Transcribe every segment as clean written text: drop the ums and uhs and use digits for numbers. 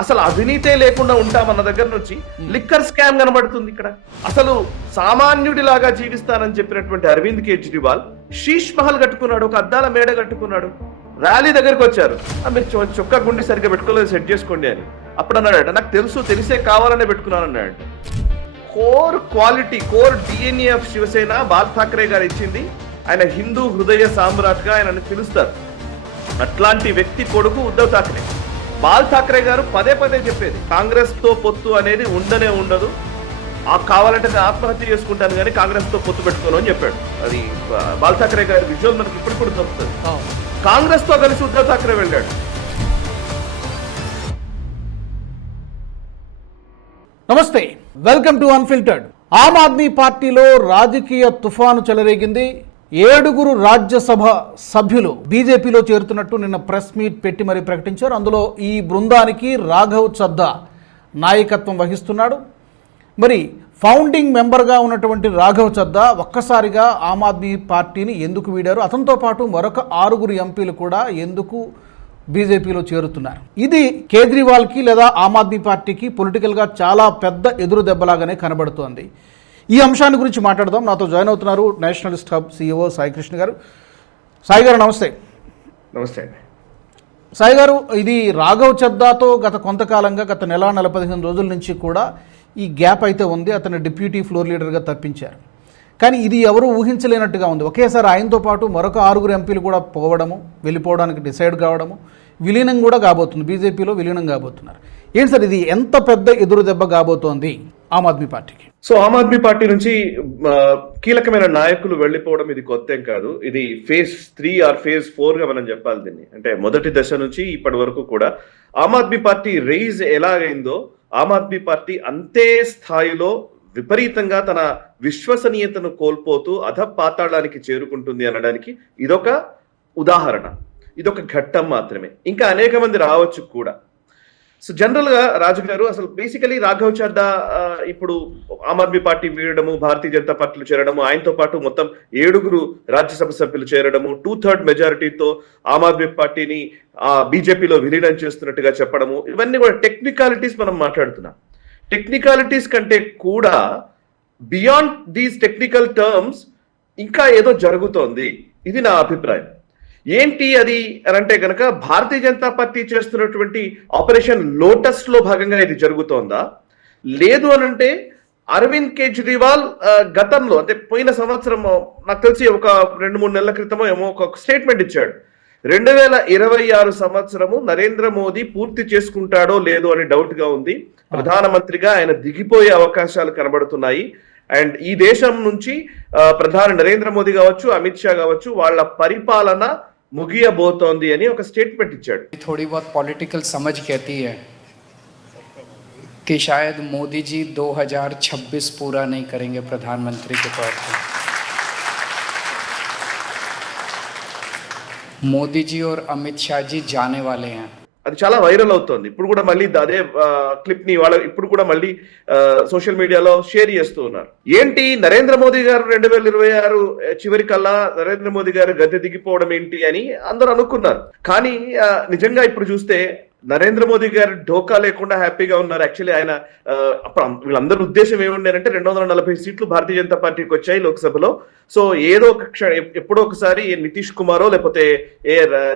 అసలు అవినీతే లేకుండా ఉంటామన్న దగ్గర నుంచి లిక్కర్ స్కామ్ కనబడుతుంది ఇక్కడ. అసలు సామాన్యుడిలాగా జీవిస్తానని చెప్పినటువంటి అరవింద్ కేజ్రీవాల్ షీష్ మహల్ కట్టుకున్నాడు, ఒక అద్దాల మేడ కట్టుకున్నాడు. ర్యాలీ దగ్గరకు వచ్చారు, మీరు చొక్కా గుండి సరిగ్గా పెట్టుకోలేదు, సెట్ చేసుకోండి అని. అప్పుడు అన్నాడట, నాకు తెలిసే కావాలనే పెట్టుకున్నాను అన్నాడు. Core quality, core DNA of Shiv Sena Bal Thackeray గారు ఇచ్చింది. ఆయన హిందూ హృదయ సామ్రాట్ గా ఆయన పిలుస్తారు. అట్లాంటి వ్యక్తి కొడుకు ఉద్ధవ్ ఠాక్రే. బాల్ ఠాక్రే గారు పదే పదే చెప్పేది, కాంగ్రెస్ తో పొత్తు అనేది ఉండనే ఉండదు, కావాలంటే ఆత్మహత్య చేసుకుంటాను కానీ కాంగ్రెస్ తో పొత్తు పెట్టుకోను అని చెప్పాడు. అది బాల్ ఠాక్రే గారి విజువల్ మనకి ఇప్పుడు దొరుకుతుంది. కాంగ్రెస్ తో కలిసి ఉద్ధవ్ ఠాక్రే వెళ్ళాడు. నమస్తే, welcome to unfiltered. Aam Aadmi పార్టీలో రాజకీయ తుఫాను చెలరేగింది. 7 రాజ్యసభ సభ్యులు బీజేపీలో చేరుతున్నట్టు నిన్న ప్రెస్ మీట్ పెట్టి మరీ ప్రకటించారు. అందులో ఈ బృందానికి రాఘవ్ చద్దా నాయకత్వం వహిస్తున్నాడు. మరి ఫౌండింగ్ మెంబర్గా ఉన్నటువంటి రాఘవ్ చద్దా ఒక్కసారిగా ఆమ్ ఆద్మీ పార్టీని ఎందుకు వీడారు, అతనితో పాటు మరొక 6 ఎంపీలు కూడా ఎందుకు బీజేపీలో చేరుతున్నారు? ఇది కేజ్రీవాల్కి లేదా ఆమ్ ఆద్మీ పార్టీకి పొలిటికల్గా చాలా పెద్ద ఎదురు దెబ్బలాగానే కనబడుతోంది. ఈ అంశాన్ని గురించి మాట్లాడదాం. నాతో జాయిన్ అవుతున్నారు Nationalist hub CEO Sai Krishna గారు. సాయి గారు నమస్తే. నమస్తే సాయి గారు, ఇది రాఘవ్ చద్దాతో గత కొంతకాలంగా, గత నెల 15 రోజుల నుంచి కూడా ఈ గ్యాప్ అయితే ఉంది. అతను డిప్యూటీ ఫ్లోర్ లీడర్గా తప్పించారు. కానీ ఇది ఎవరు ఊహించలేనట్టుగా ఉంది. ఒకేసారి ఆయనతో పాటు మరొక 6 ఎంపీలు కూడా వెళ్ళిపోవడానికి డిసైడ్ కావడము, విలీనం కూడా కాబోతుంది, బీజేపీలో విలీనం కాబోతున్నారు. ఏంటి సార్, ఇది ఎంత పెద్ద ఎదురు దెబ్బ కాబోతోంది ఆమ్ ఆద్మీ పార్టీకి? సో ఆమ్ ఆద్మీ పార్టీ నుంచి కీలకమైన నాయకులు వెళ్లిపోవడం ఇది కొత్త కాదు. ఇది phase 3 ఆర్ phase 4 గా మనం చెప్పాలి దీన్ని. అంటే మొదటి దశ నుంచి ఇప్పటి వరకు కూడా ఆమ్ ఆద్మీ పార్టీ రైజ్ ఎలాగైందో, ఆమ్ ఆద్మీ పార్టీ అంతే స్థాయిలో విపరీతంగా తన విశ్వసనీయతను కోల్పోతూ అధపాతాళానికి చేరుకుంటుంది అనడానికి ఇదొక ఉదాహరణ, ఇదొక ఘట్టం మాత్రమే. ఇంకా అనేక మంది రావచ్చు కూడా. సో జనరల్ గా రాజు గారు, అసలు బేసికలీ రాఘవ్ చద్దా ఇప్పుడు ఆమ్ ఆద్మీ పార్టీ వీడడము, భారతీయ జనతా పార్టీలో చేరడము, ఆయనతో పాటు మొత్తం 7 రాజ్యసభ సభ్యులు చేరడము, 2/3 మెజారిటీతో ఆమ్ ఆద్మీ పార్టీని బీజేపీలో విలీనం చేస్తున్నట్టుగా చెప్పడము, ఇవన్నీ కూడా టెక్నికాలిటీస్ మనం మాట్లాడుతున్నాం. టెక్నికాలిటీస్ కంటే కూడా బియాండ్ దీస్ టెక్నికల్ టర్మ్స్ ఇంకా ఏదో జరుగుతోంది. ఇది నా అభిప్రాయం. ఏంటి అది అని అంటే కనుక, భారతీయ జనతా పార్టీ చేస్తున్నటువంటి ఆపరేషన్ లోటస్ లో భాగంగా ఇది జరుగుతోందా, లేదు అని అంటే అరవింద్ కేజ్రీవాల్ గతంలో, అంటే పోయిన సంవత్సరం నాకు తెలిసి ఒక 2-3 నెలల క్రితమో ఏమో ఒక స్టేట్మెంట్ ఇచ్చాడు. 2026 సంవత్సరము నరేంద్ర మోదీ పూర్తి చేసుకుంటాడో లేదో అని డౌట్ గా ఉంది. ప్రధానమంత్రిగా ఆయన దిగిపోయే అవకాశాలు కనబడుతున్నాయి. అండ్ ఈ దేశం నుంచి ప్రధాని నరేంద్ర మోదీ కావచ్చు, అమిత్ షా కావచ్చు, వాళ్ళ పరిపాలన ముగియబోతోంది అని ఒక స్టేట్మెంట్ ఇచ్చాడు. थोड़ी बहुत पॉलिटिकल समझ कहती है कि शायद मोदी जी 2026 पूरा नहीं करेंगे प्रधानमंत्री के तौर पर. मोदी जी और अमित शाह जी जाने वाले हैं. అది చాలా వైరల్ అవుతోంది. ఇప్పుడు కూడా మళ్ళీ అదే క్లిప్ ని వాళ్ళు ఇప్పుడు కూడా మళ్ళీ సోషల్ మీడియాలో షేర్ చేస్తూ ఉన్నారు. ఏంటి, నరేంద్ర మోదీ గారు 2026 చివరికల్లా నరేంద్ర మోదీ గారు గద్దె దిగిపోవడం ఏంటి అని అందరూ అనుకున్నారు. కానీ నిజంగా ఇప్పుడు చూస్తే నరేంద్ర మోదీ గారు ఢోకా లేకుండా హ్యాపీగా ఉన్నారు. యాక్చువల్లీ ఆయన అప్పుడు వీళ్ళందరి ఉద్దేశం ఏముండేనంటే 240 సీట్లు భారతీయ జనతా పార్టీకి వచ్చాయి లోక్సభలో. సో ఏదో ఒక ఎప్పుడో ఒకసారి నితీష్ కుమారో లేకపోతే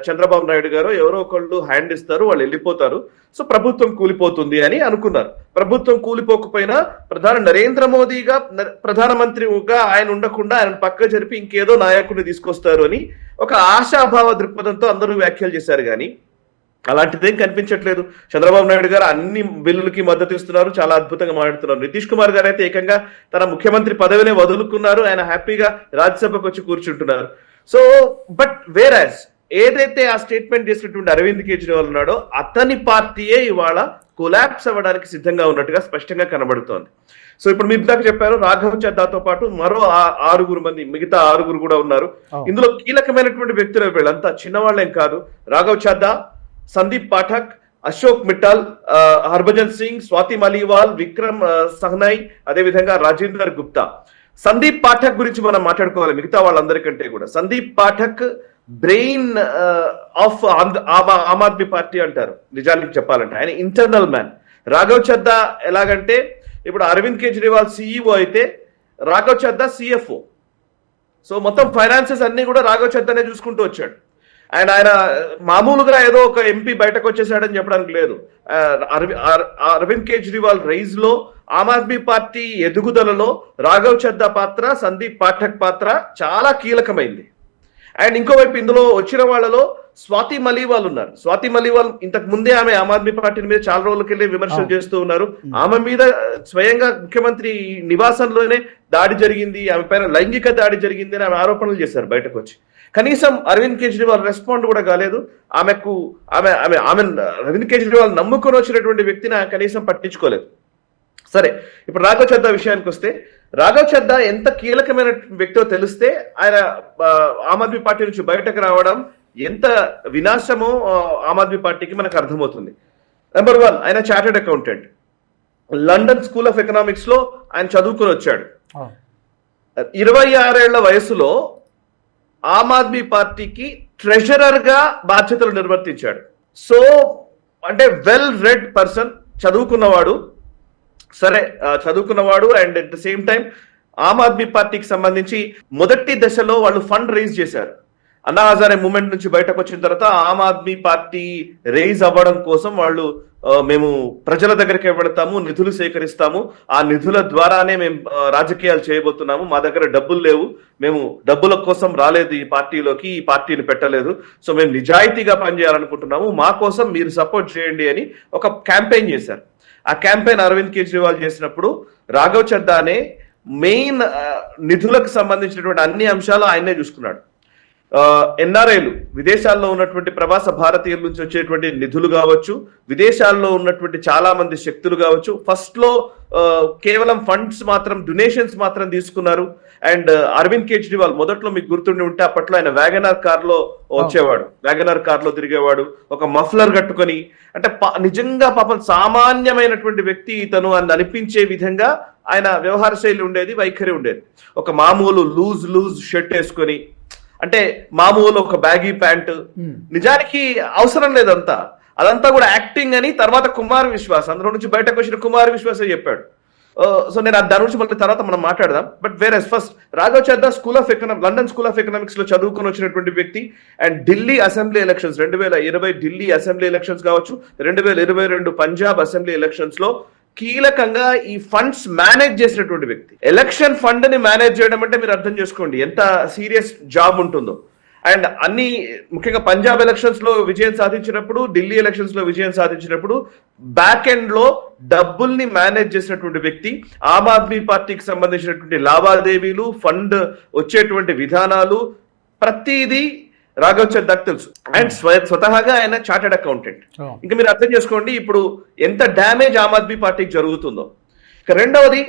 చంద్రబాబు నాయుడు గారో ఎవరో ఒకళ్ళు హ్యాండ్ ఇస్తారు, వాళ్ళు వెళ్ళిపోతారు, సో ప్రభుత్వం కూలిపోతుంది అని అనుకున్నారు. ప్రభుత్వం కూలిపోకపోయినా ప్రధాని నరేంద్ర మోదీగా ప్రధానమంత్రిగా ఆయన ఉండకుండా ఆయన పక్క జరిపి ఇంకేదో నాయకుడిని తీసుకొస్తారు అని ఒక ఆశాభావ దృక్పథంతో అందరూ వ్యాఖ్యలు చేశారు. కానీ అలాంటిదేం కనిపించట్లేదు. చంద్రబాబు నాయుడు గారు అన్ని బిల్లులకి మద్దతు ఇస్తున్నారు, చాలా అద్భుతంగా మాట్లాడుతున్నారు. నితీష్ కుమార్ గారు అయితే ఏకంగా తన ముఖ్యమంత్రి పదవినే వదులుకున్నారు, ఆయన హ్యాపీగా రాజ్యసభకు వచ్చి కూర్చుంటున్నారు. సో బట్ వేరాజ్ ఏదైతే ఆ స్టేట్మెంట్ చేసినటువంటి అరవింద్ కేజ్రీవాల్ ఉన్నాడో, అతని పార్టీయే ఇవాళ కొలాప్స్ అవ్వడానికి సిద్ధంగా ఉన్నట్టుగా స్పష్టంగా కనబడుతోంది. సో ఇప్పుడు మీరు ఇందాక చెప్పారు, రాఘవ్ చద్దాతో పాటు మరో 6 మంది, మిగతా 6 కూడా ఉన్నారు. ఇందులో కీలకమైనటువంటి వ్యక్తులు వీళ్ళంతా చిన్నవాళ్ళేం కాదు. రాఘవ్ చద్దా, సందీప్ పాఠక్, అశోక్ మిట్టల్, హర్భజన్ సింగ్, స్వాతి మలీవాల్, విక్రమ్ సహనాయ్, అదేవిధంగా రాజేందర్ గుప్తా. సందీప్ పాఠక్ గురించి మనం మాట్లాడుకోవాలి మిగతా వాళ్ళందరికంటే కూడా. Sandeep Pathak brain of Aam Aadmi Party అంటారు నిజానికి చెప్పాలంటే. ఆయన ఇంటర్నల్ మ్యాన్. రాఘవ్ చద్దా ఎలాగంటే ఇప్పుడు అరవింద్ కేజ్రీవాల్ సిఇఓ అయితే రాఘవ్ చద్దా సిఎఫ్ఓ. సో మొత్తం ఫైనాన్సెస్ అన్ని కూడా రాఘవ్ చద్దానే చూసుకుంటూ వచ్చాడు. ఆయన మామూలుగా ఏదో ఒక ఎంపీ బయటకు వచ్చేసాడని చెప్పడానికి లేదు. అరవింద్ కేజ్రీవాల్ రైజ్ లో, ఆమ్ ఆద్మీ పార్టీ ఎదుగుదలలో రాఘవ్ చద్దా పాత్ర, సందీప్ పాఠక్ పాత్ర చాలా కీలకమైంది. అండ్ ఇంకోవైపు ఇందులో వచ్చిన వాళ్ళలో స్వాతి మలీవాల్ ఉన్నారు. స్వాతి మలీవాల్ ఇంతకు ముందే ఆమె ఆమ్ ఆద్మీ పార్టీ మీద చాలా రోజులకెళ్ళి విమర్శలు చేస్తూ ఉన్నారు. ఆమె మీద స్వయంగా ముఖ్యమంత్రి నివాసంలోనే దాడి జరిగింది, ఆమె పైన లైంగిక దాడి జరిగింది అని ఆమె ఆరోపణలు చేశారు బయటకు వచ్చి. కనీసం అరవింద్ కేజ్రీవాల్ రెస్పాండ్ కూడా కాలేదు. ఆమె అరవింద్ కేజ్రీవాల్ నమ్ముకొని వచ్చినటువంటి వ్యక్తిని కనీసం పట్టించుకోలేదు. సరే, ఇప్పుడు రాఘవ్ చద్దా విషయానికి వస్తే, రాఘవ్ చద్దా ఎంత కీలకమైన వ్యక్తో తెలిస్తే ఆయన ఆమ్ ఆద్మీ పార్టీ నుంచి బయటకు రావడం ఎంత వినాశమో ఆమ్ ఆద్మీ పార్టీకి మనకు అర్థమవుతుంది. నెంబర్ 1, ఆయన chartered accountant. London school of economics లో ఆయన చదువుకొని వచ్చాడు. 26 ఏళ్ల వయసులో ఆమ్ ఆద్మీ పార్టీకి ట్రెజరర్ గా బాధ్యతలు నిర్వర్తించాడు. సో అంటే వెల్ రెడ్ పర్సన్, చదువుకున్నవాడు. సరే, చదువుకున్నవాడు and at the same time Aam Aadmi పార్టీకి సంబంధించి మొదటి దశలో వాళ్ళు ఫండ్ రైజ్ చేశారు. అన్నా హజారే మూమెంట్ నుంచి బయటకు వచ్చిన తర్వాత ఆమ్ ఆద్మీ పార్టీ రైజ్ అవ్వడం కోసం వాళ్ళు మేము ప్రజల దగ్గరికి వెళతాము, నిధులు సేకరిస్తాము, ఆ నిధుల ద్వారానే మేము రాజకీయాలు చేయబోతున్నాము, మా దగ్గర డబ్బులు లేవు, మేము డబ్బుల కోసం రాలేదు ఈ పార్టీలోకి, ఈ పార్టీని పెట్టలేదు, సో మేము నిజాయితీగా పనిచేయాలనుకుంటున్నాము, మా కోసం మీరు సపోర్ట్ చేయండి అని ఒక క్యాంపెయిన్ చేశారు. ఆ క్యాంపెయిన్ అరవింద్ కేజ్రీవాల్ చేసినప్పుడు రాఘవ్ చద్దానే మెయిన్ నిధులకు సంబంధించినటువంటి అన్ని అంశాలు ఆయనే చూసుకున్నాడు. ఎన్ఆర్ఐలు, విదేశాల్లో ఉన్నటువంటి ప్రవాస భారతీయుల నుంచి వచ్చేటువంటి నిధులు కావచ్చు, విదేశాల్లో ఉన్నటువంటి చాలా మంది శక్తులు కావచ్చు, ఫస్ట్ లో కేవలం ఫండ్స్ మాత్రం, డొనేషన్స్ మాత్రం తీసుకున్నారు. అండ్ అరవింద్ కేజ్రీవాల్ మొదట్లో మీకు గుర్తుండి ఉంటే అప్పట్లో ఆయన వ్యాగనార్ కార్ లో వచ్చేవాడు, వ్యాగనార్ కార్ లో తిరిగేవాడు, ఒక మఫ్లర్ కట్టుకొని. అంటే నిజంగా పాపం సామాన్యమైనటువంటి వ్యక్తి ఇతను అని అనిపించే విధంగా ఆయన వ్యవహార శైలి ఉండేది, వైఖరి ఉండేది. ఒక మామూలు లూజ్ షర్ట్ వేసుకొని, అంటే మామూలు ఒక బ్యాగీ ప్యాంటు. నిజానికి అవసరం లేదంతా, అదంతా కూడా యాక్టింగ్ అని తర్వాత కుమార్ విశ్వాస్, అందులో నుంచి బయటకు వచ్చిన కుమార్ విశ్వాసే చెప్పాడు. సో నేను దాని గురించి మళ్ళీ తర్వాత మనం మాట్లాడదాం. బట్ వేరే first Raghav Chadha London school of economics లో చదువుకొని వచ్చినటువంటి వ్యక్తి. And Delhi assembly elections 2020 Delhi assembly elections కావచ్చు, 2022 పంజాబ్ అసెంబ్లీ ఎలక్షన్స్ లో కీలకంగా ఈ ఫండ్స్ మేనేజ్ చేసినటువంటి వ్యక్తి. ఎలక్షన్ ఫండ్ ని మేనేజ్ చేయడం అంటే మీరు అర్థం చేసుకోండి ఎంత సీరియస్ జాబ్ ఉంటుందో. అండ్ అన్ని ముఖ్యంగా పంజాబ్ ఎలక్షన్స్ లో విజయం సాధించినప్పుడు, ఢిల్లీ ఎలక్షన్స్ లో విజయం సాధించినప్పుడు బ్యాక్ ఎండ్ లో డబ్బుల్ని మేనేజ్ చేసినటువంటి వ్యక్తి. ఆమ్ ఆద్మీ పార్టీకి సంబంధించినటువంటి లావాదేవీలు, ఫండ్ వచ్చేటువంటి విధానాలు, ప్రతిదీ రాఘవ్ చద్దాకు తెలుసు. అండ్ స్వతహాగా ఆయన చార్టెడ్ అకౌంటెంట్. ఇంకా మీరు అర్థం చేసుకోండి ఇప్పుడు ఎంత డ్యామేజ్ ఆమ్ ఆద్మీ పార్టీకి జరుగుతుందో. ఇక రెండవది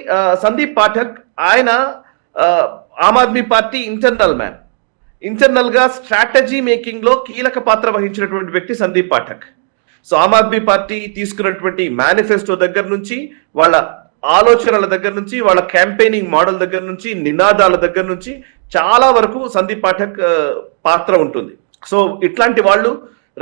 సందీప్ పాఠక్. ఆయన Aam Aadmi party internal man. Internal గా స్ట్రాటజీ మేకింగ్ లో కీలక పాత్ర వహించినటువంటి వ్యక్తి సందీప్ పాఠక్. సో ఆమ్ ఆద్మీ పార్టీ తీసుకున్నటువంటి మేనిఫెస్టో దగ్గర నుంచి, వాళ్ళ ఆలోచనల దగ్గర నుంచి, వాళ్ళ క్యాంపెయినింగ్ మోడల్ దగ్గర నుంచి, నినాదాల దగ్గర నుంచి చాలా వరకు సందీప్ పాఠక్ పాత్ర ఉంటుంది. సో ఇట్లాంటి వాళ్ళు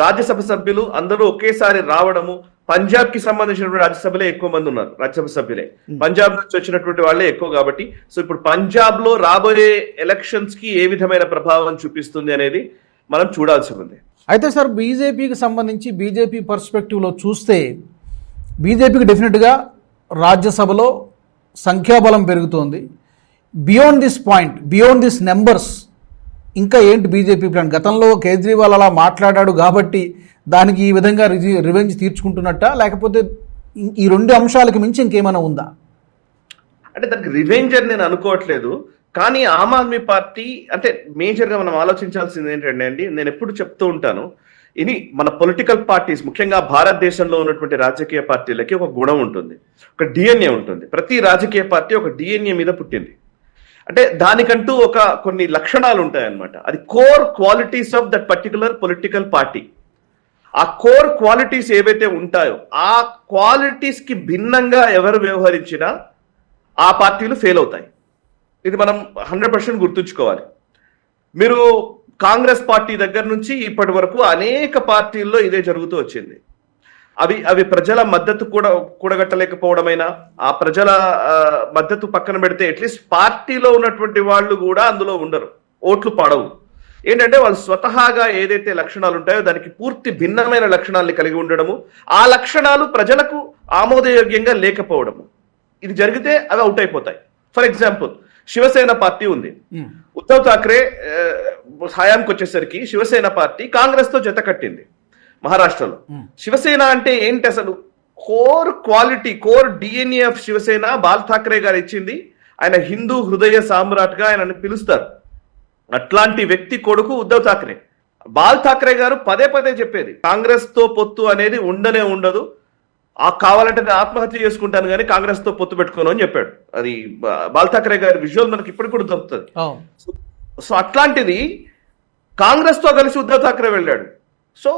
రాజ్యసభ సభ్యులు అందరూ ఒకేసారి రావడము, పంజాబ్ కి సంబంధించినటువంటి రాజ్యసభలే ఎక్కువ మంది ఉన్నారు, రాజ్యసభ సభ్యులే పంజాబ్ నుంచి వచ్చినటువంటి వాళ్ళే ఎక్కువ కాబట్టి. సో ఇప్పుడు పంజాబ్ లో రాబోయే ఎలక్షన్స్ కి ఏ విధమైన ప్రభావం చూపిస్తుంది అనేది మనం చూడాల్సి ఉంది. అయితే సార్, బీజేపీకి సంబంధించి బీజేపీ పర్స్పెక్టివ్లో చూస్తే బీజేపీకి డెఫినెట్గా రాజ్యసభలో సంఖ్యాబలం పెరుగుతోంది. Beyond this point, beyond this numbers ఇంకా ఏంటి బీజేపీ ప్లాన్? గతంలో కేజ్రీవాల్ అలా మాట్లాడాడు కాబట్టి దానికి ఈ విధంగా రివెంజ్ తీర్చుకుంటున్నట్ట, లేకపోతే ఈ రెండు అంశాలకు మించి ఇంకేమైనా ఉందా? అంటే దానికి రివెంజ్ అని నేను అనుకోవట్లేదు. కానీ ఆమ్ ఆద్మీ పార్టీ అంటే మేజర్ గా మనం ఆలోచించాల్సింది ఏంటంటే అండి, నేను ఎప్పుడు చెప్తూ ఉంటాను, ఇది మన పొలిటికల్ పార్టీస్, ముఖ్యంగా భారతదేశంలో ఉన్నటువంటి రాజకీయ పార్టీలకి ఒక గుణం ఉంటుంది, ఒక డిఎన్ఏ ఉంటుంది. ప్రతి రాజకీయ పార్టీ ఒక డిఎన్ఏ మీద పుట్టింది. అంటే దానికంటూ కొన్ని లక్షణాలు ఉంటాయన్నమాట. అది core qualities of that particular political party. ఆ కోర్ క్వాలిటీస్ ఏవైతే ఉంటాయో ఆ క్వాలిటీస్ కి భిన్నంగా ఎవరు వ్యవహరించినా ఆ పార్టీలు ఫెయిల్ అవుతాయి. ఇది మనం 100% గుర్తుంచుకోవాలి. మీరు కాంగ్రెస్ పార్టీ దగ్గర నుంచి ఇప్పటి వరకు అనేక పార్టీల్లో ఇదే జరుగుతూ వచ్చింది. అవి ప్రజల మద్దతు కూడా కూడగట్టలేకపోవడమైనా, ఆ ప్రజల మద్దతు పక్కన పెడితే అట్లీస్ట్ పార్టీలో ఉన్నటువంటి వాళ్ళు కూడా అందులో ఉండరు, ఓట్లు పడవు. ఏంటంటే వాళ్ళు స్వతహాగా ఏదైతే లక్షణాలు ఉంటాయో దానికి పూర్తి భిన్నమైన లక్షణాలని కలిగి ఉండడము, ఆ లక్షణాలు ప్రజలకు ఆమోదయోగ్యంగా లేకపోవడము. ఇది జరిగితే అవి అవుట్ అయిపోతాయి. ఫర్ ఎగ్జాంపుల్, శివసేన పార్టీ ఉంది. ఉద్ధవ్ ఠాక్రే హయాంకి వచ్చేసరికి శివసేన పార్టీ కాంగ్రెస్ తో జత కట్టింది మహారాష్ట్రలో. శివసేన అంటే ఏంటి అసలు? Core quality, core DNA of Shiv Sena Bal Thackeray గారు ఇచ్చింది. ఆయన హిందూ హృదయ సామ్రాట్ గా ఆయనను పిలుస్తారు. అట్లాంటి వ్యక్తి కొడుకు ఉద్ధవ్ ఠాక్రే. బాల్ ఠాక్రే గారు పదే పదే చెప్పేది కాంగ్రెస్ తో పొత్తు అనేది ఉండనే ఉండదు, కావాలంటే నేను ఆత్మహత్య చేసుకుంటాను కానీ కాంగ్రెస్ తో పొత్తు పెట్టుకోను అని చెప్పాడు. అది బాల్ ఠాక్రే గారి విజువల్ మనకి ఇప్పటికి కూడా దొరుకుతుంది. సో అట్లాంటిది కాంగ్రెస్ తో కలిసి ఉద్ధవ్ ఠాక్రే వెళ్ళాడు. సో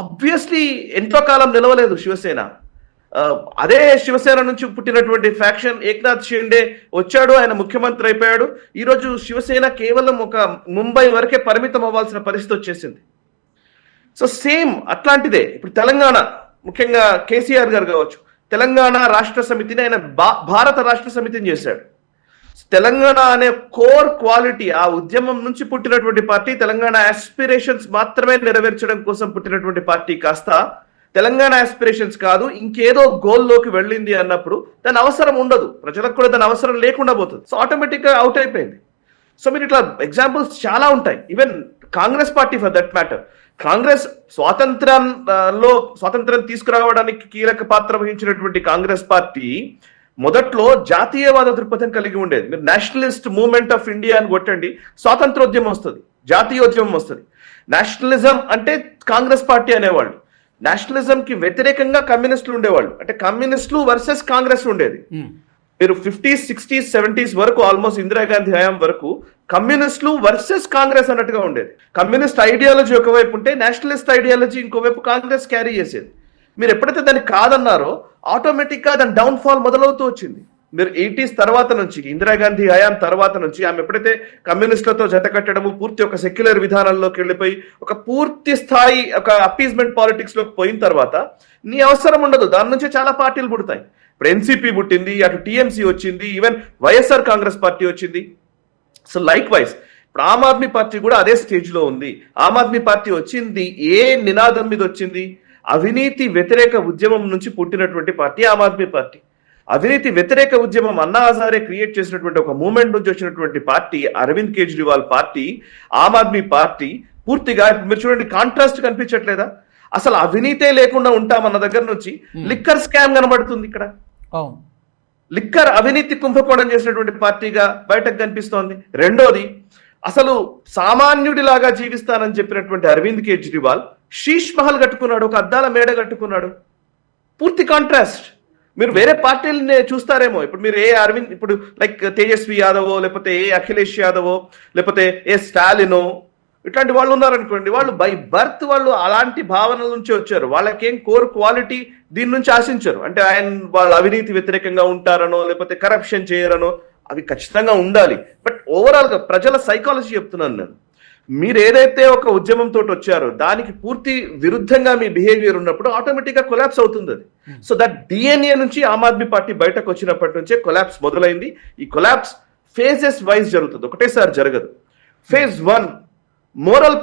ఆబ్వియస్లీ ఎంతో కాలం నిలవలేదు శివసేన. అదే శివసేన నుంచి పుట్టినటువంటి ఫ్యాక్షన్ ఏక్నాథ్ షిండే వచ్చాడు, ఆయన ముఖ్యమంత్రి అయిపోయాడు. ఈరోజు శివసేన కేవలం ఒక ముంబై వరకే పరిమితం అవ్వాల్సిన పరిస్థితి వచ్చేసింది. సో సేమ్ అట్లాంటిదే ఇప్పుడు తెలంగాణ, ముఖ్యంగా కేసీఆర్ గారు కావచ్చు, తెలంగాణ రాష్ట్ర సమితిని ఆయన భారత రాష్ట్ర సమితిని చేశాడు. తెలంగాణ అనే కోర్ క్వాలిటీ, ఆ ఉద్యమం నుంచి పుట్టినటువంటి పార్టీ, తెలంగాణ ఆస్పిరేషన్స్ మాత్రమే నెరవేర్చడం కోసం పుట్టినటువంటి పార్టీ కాస్త తెలంగాణ ఆస్పిరేషన్స్ కాదు ఇంకేదో గోల్లోకి వెళ్ళింది అన్నప్పుడు దాని అవసరం ఉండదు, ప్రజలకు కూడా దాని అవసరం లేకుండా పోతుంది. సో ఆటోమేటిక్ గా అవుట్ అయిపోయింది. సో మీరు ఇట్లా ఎగ్జాంపుల్స్ చాలా ఉంటాయి. Even Congress party for that matter, Congress స్వాతంత్రం తీసుకురావడానికి కీలక పాత్ర వహించినటువంటి కాంగ్రెస్ పార్టీ మొదట్లో జాతీయవాద దృక్పథం కలిగి ఉండేది. మీరు నేషనలిస్ట్ మూవ్మెంట్ ఆఫ్ ఇండియా అని కొట్టండి, స్వాతంత్రోద్యమం వస్తుంది, జాతీయోద్యమం వస్తుంది. నేషనలిజం అంటే కాంగ్రెస్ పార్టీ అనేవాళ్ళు. నేషనలిజం కి వ్యతిరేకంగా కమ్యూనిస్టులు ఉండేవాళ్ళు, అంటే కమ్యూనిస్టులు వర్సెస్ కాంగ్రెస్ ఉండేది. మీరు 50s, 60s, 70s వరకు ఆల్మోస్ట్ ఇందిరాగాంధీ హయాం వరకు కమ్యూనిస్టులు వర్సెస్ కాంగ్రెస్ అన్నట్టుగా ఉండేది. కమ్యూనిస్ట్ ఐడియాలజీ ఒకవైపు ఉంటే నేషనలిస్ట్ ఐడియాలజీ ఇంకోవైపు కాంగ్రెస్ క్యారీ చేసేది. మీరు ఎప్పుడైతే దాన్ని కాదన్నారో ఆటోమేటిక్ గా దాని డౌన్ ఫాల్ మొదలవుతూ వచ్చింది. మీరు 80s తర్వాత నుంచి, ఇందిరాగాంధీ హయాం తర్వాత నుంచి ఆమె ఎప్పుడైతే కమ్యూనిస్టులతో జత కట్టడము, పూర్తి ఒక సెక్యులర్ విధానంలోకి వెళ్ళిపోయి ఒక పూర్తి స్థాయి ఒక అపీజ్మెంట్ పాలిటిక్స్ లోకి పోయిన తర్వాత నీ అవసరం ఉండదు, దాని నుంచి చాలా పార్టీలు పుడతాయి. ఇప్పుడు ఎన్సీపీ పుట్టింది, అటు టీఎంసీ వచ్చింది, ఈవెన్ వైఎస్ఆర్ కాంగ్రెస్ పార్టీ వచ్చింది. సో లైక్ వైజ్ ఇప్పుడు ఆమ్ ఆద్మీ పార్టీ కూడా అదే స్టేజ్ లో ఉంది. ఆమ్ ఆద్మీ పార్టీ వచ్చింది ఏ నినాదం మీద వచ్చింది? అవినీతి వ్యతిరేక ఉద్యమం నుంచి పుట్టినటువంటి పార్టీ ఆమ్ ఆద్మీ పార్టీ. అవినీతి వ్యతిరేక ఉద్యమం అన్నా హజారే క్రియేట్ చేసినటువంటి ఒక మూవ్మెంట్ నుంచి వచ్చినటువంటి పార్టీ అరవింద్ కేజ్రీవాల్ పార్టీ, ఆమ్ ఆద్మీ పార్టీ. పూర్తిగా మీరు చూడండి, కాంట్రాస్ట్ కనిపించట్లేదా? అసలు అవినీతే లేకుండా ఉంటామన్న దగ్గర నుంచి లిక్కర్ స్కామ్ కనబడుతుంది. ఇక్కడ లిక్కర్ అవినీతి కుంభకోణం చేసినటువంటి పార్టీగా బయటకు కనిపిస్తోంది. రెండోది, అసలు సామాన్యుడిలాగా జీవిస్తానని చెప్పినటువంటి అరవింద్ కేజ్రీవాల్ శీష్ మహల్ కట్టుకున్నాడు, ఒక అద్దాల మేడ కట్టుకున్నాడు. పూర్తి కాంట్రాస్ట్. మీరు వేరే పార్టీలని చూస్తారేమో, ఇప్పుడు మీరు ఏ అరవింద్, ఇప్పుడు లైక్ తేజస్వి యాదవో, లేకపోతే ఏ అఖిలేష్ యాదవో, లేకపోతే ఏ స్టాలినో, ఇట్లాంటి వాళ్ళు ఉన్నారనుకోండి, వాళ్ళు బై బర్త్ వాళ్ళు అలాంటి భావనల నుంచి వచ్చారు. వాళ్ళకేం కోర్ క్వాలిటీ దీని నుంచి ఆశించరు. అంటే వాళ్ళు అవినీతి వ్యతిరేకంగా ఉంటారనో, లేకపోతే కరప్షన్ చేయరనో, అవి ఖచ్చితంగా ఉండాలి. బట్ ఓవరాల్ గా ప్రజల సైకాలజీ చెప్తున్నాను నేను. మీరు ఏదైతే ఒక ఉద్యమంతో వచ్చారో దానికి పూర్తి విరుద్ధంగా మీ బిహేవియర్ ఉన్నప్పుడు ఆటోమేటిక్ గా కొలాప్స్ అవుతుంది అది. సో దట్ డిఎన్ఏ నుంచి ఆమ్ ఆద్మీ పార్టీ బయటకు వచ్చినప్పటి నుంచే కొలాప్స్ మొదలైంది. ఈ కొలాప్స్ ఫేజెస్ వైజ్ జరుగుతుంది, ఒకటేసారి జరగదు. Phase 1 moral